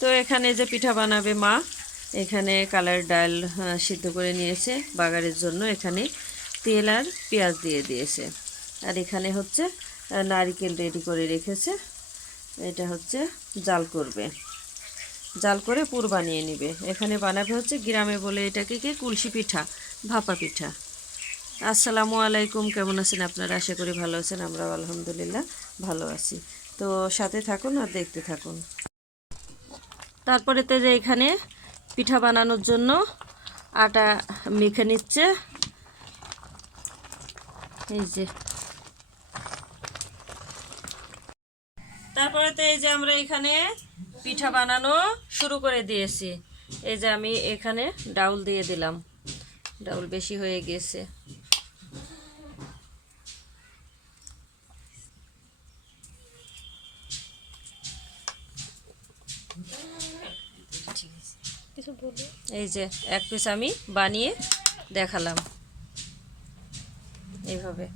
তো এখানে যে পিঠা বানাবে মা, এখানে কালার ডাল সিদ্ধ করে নিয়েছে বাগারের জন্য। এখানে তেল আর পেঁয়াজ দিয়ে দিয়েছে। আর এখানে হচ্ছে নারকেল রেডি করে রেখেছে। এটা হচ্ছে জাল করবে, জাল করে পুর বানিয়ে নেবে। এখানে বানাবে হচ্ছে গ্রামে বলে এটাকে কি কুলসি পিঠা, ভাপা পিঠা। আসসালামু আলাইকুম, কেমন আছেন আপনারা? আশা করি ভালো আছেন। আমরাও আলহামদুলিল্লাহ ভালো আছি। তো সাথে থাকুন আর দেখতে থাকুন। তারপরেতে যে এখানে পিঠা বানানোর জন্য আটা মেখে নিচ্ছে। এই যে তারপরেতে এই যে আমরা এখানে পিঠা বানানো শুরু করে দিয়েছি। এই যে আমি এখানে ডাউল দিয়ে দিলাম, ডাউল বেশি হয়ে গেছে। এই যে এক পিস আমি বানিয়ে দেখালাম এইভাবে।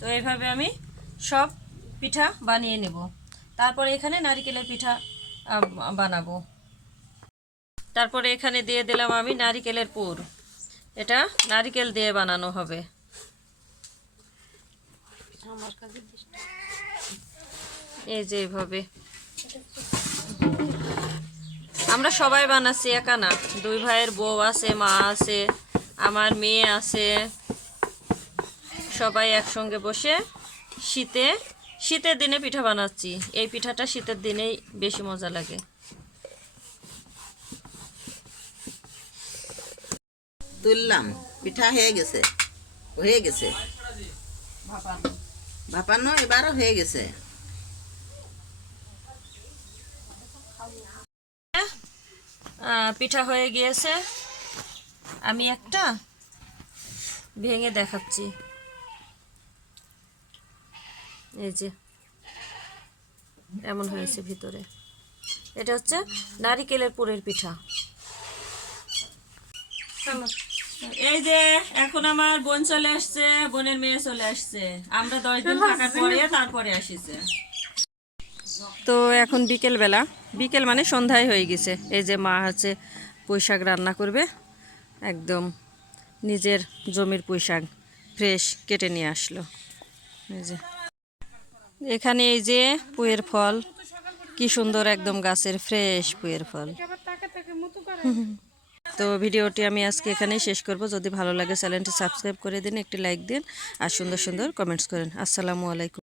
তো এইভাবে আমি সব পিঠা বানিয়ে নেব। তারপরে এখানে নারকেলের পিঠা বানাবো। তারপরে এখানে দিয়ে দিলাম আমি নারকেলের পুর। এটা নারকেল দিয়ে বানানো হবে। এই যে এইভাবে আমরা সবাই বানাচ্ছি, একা না। দুই ভাইয়ের বউ আছে, মা আছে, আমার মেয়ে আছে। সবাই একসঙ্গে বসে শীতের দিনে পিঠা বানাচ্ছি। এই পিঠাটা শীতের দিনেই বেশি মজা লাগে। তুললাম, পিঠা হয়ে গেছে, হয়ে গেছে ভাপানো, এবারও হয়ে গেছে। পিঠা হয়ে গিয়েছে। আমি একটা ভেঙে দেখাচ্ছি। এই যে এমন হয়েছে ভিতরে। এটা হচ্ছে নারিকেলের পুরের পিঠা। এই যে এখন আমার বোন চলে আসছে, বোনের মেয়ে চলে আসছে। আমরা 10 দিন থাকার পরে তারপরে আসিছে। তো এখন বিকেল মানে সন্ধ্যায় হয়ে গেছে। এই যে মা হচ্ছে পুঁইশাক রান্না করবে। একদম নিজের জমির পুঁইশাক ফ্রেশ কেটে নিয়ে আসলো। এই যে এখানে এই যে পুঁয়ের ফল, কি সুন্দর একদম গাছের ফ্রেশ পুঁয়ের ফল। তো ভিডিওটি আমি আজকে এখানেই শেষ করব। যদি ভালো লাগে চ্যানেলটি সাবস্ক্রাইব করে দিন, একটি লাইক দিন আর সুন্দর সুন্দর কমেন্টস করেন। আসসালামু আলাইকুম।